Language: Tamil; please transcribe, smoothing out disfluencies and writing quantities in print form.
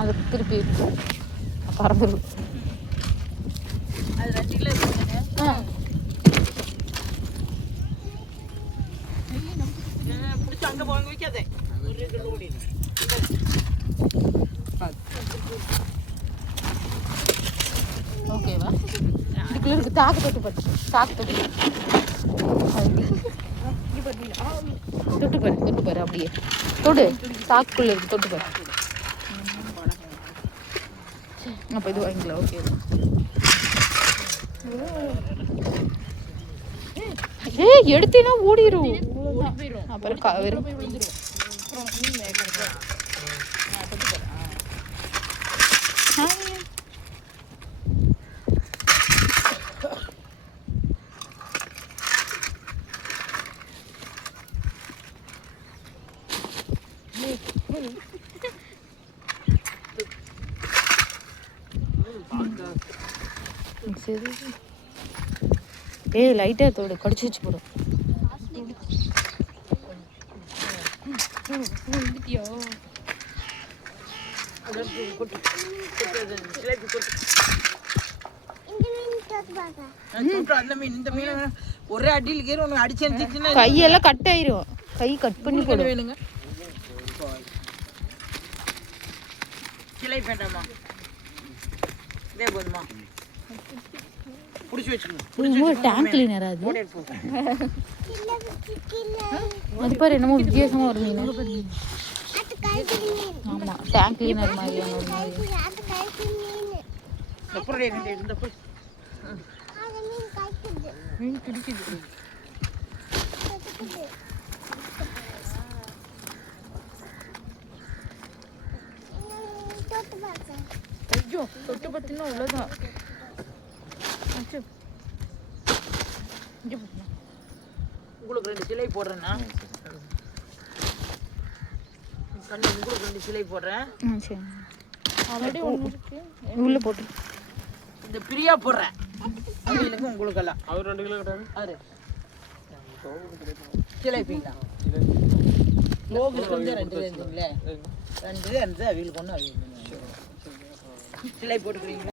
அது திருப்பி பரம்பரு அது 2 கிலோ இருக்குங்க. பிடிச்சி அங்கே போங்க வைக்காதே. ஒரு கிலோ ஓடி ஓகேவா? இதுக்குள்ள இருக்கு தாக்கு தொட்டு பார்த்து தாக்கு தொட்டு தொட்டு பாரு அப்படியே தொடு சாக்குள்ள இருக்கு தொட்டு பாரு. அப்போ இது வாங்கிக்கலாம். ஓகே எடுத்தீங்கன்னா ஓடிடும். அப்புறம் வெறும் லைட்டா தோடு கடிச்சு வச்சு போடும். ஒரே அடியில் அடிச்சு கையெல்லாம் கட் ஆயிரும். கை கட் பண்ணி போட வேணுங்க. சிலை வேண்டாமா? இதே போதுமா? புடிச்சு வச்சுக்கணும். டேங்க் கிளீனர் அது. அது பாரு என்னமோ வித்தியாசமா ஒரு மீன். ஆமா டேங்க் கிளீனர் மாதிரியான ஒரு மீன். மீன் பிடிக்குது. ஐயோ தொட்டு பத்தினா உள்ளதான். உங்களுக்கு 2 சிலை போடுறேன்னா உங்களுக்கு 2 சிலை போடுறேன். சரி ஆல்ரெடி ஒன்று இருக்கு உள்ள போட்டு இந்த பிரியா போடுறேன். அவங்களுக்கு உங்களுக்கெல்லாம் அவர் 2 கிலோ கிடையாது. அவரு சிலை பீங்களா லோகல் வந்து 2 இருந்துங்களே 2 அவங்களுக்கு ஒன்று அவங்க சிலை போட்டுக்கிறீங்களா?